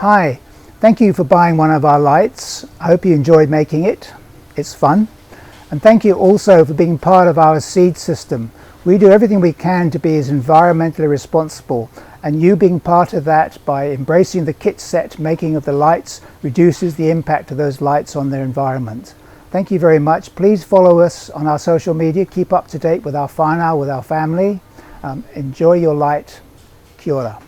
Hi, thank you for buying one of our lights. I hope you enjoyed making it. It's fun. And thank you also for being part of our seed system. We do everything we can to be as environmentally responsible, and you being part of that by embracing the kit set making of the lights reduces the impact of those lights on their environment. Thank you very much. Please follow us on our social media. Keep up to date with our whānau, with our family. Enjoy your light. Kia ora.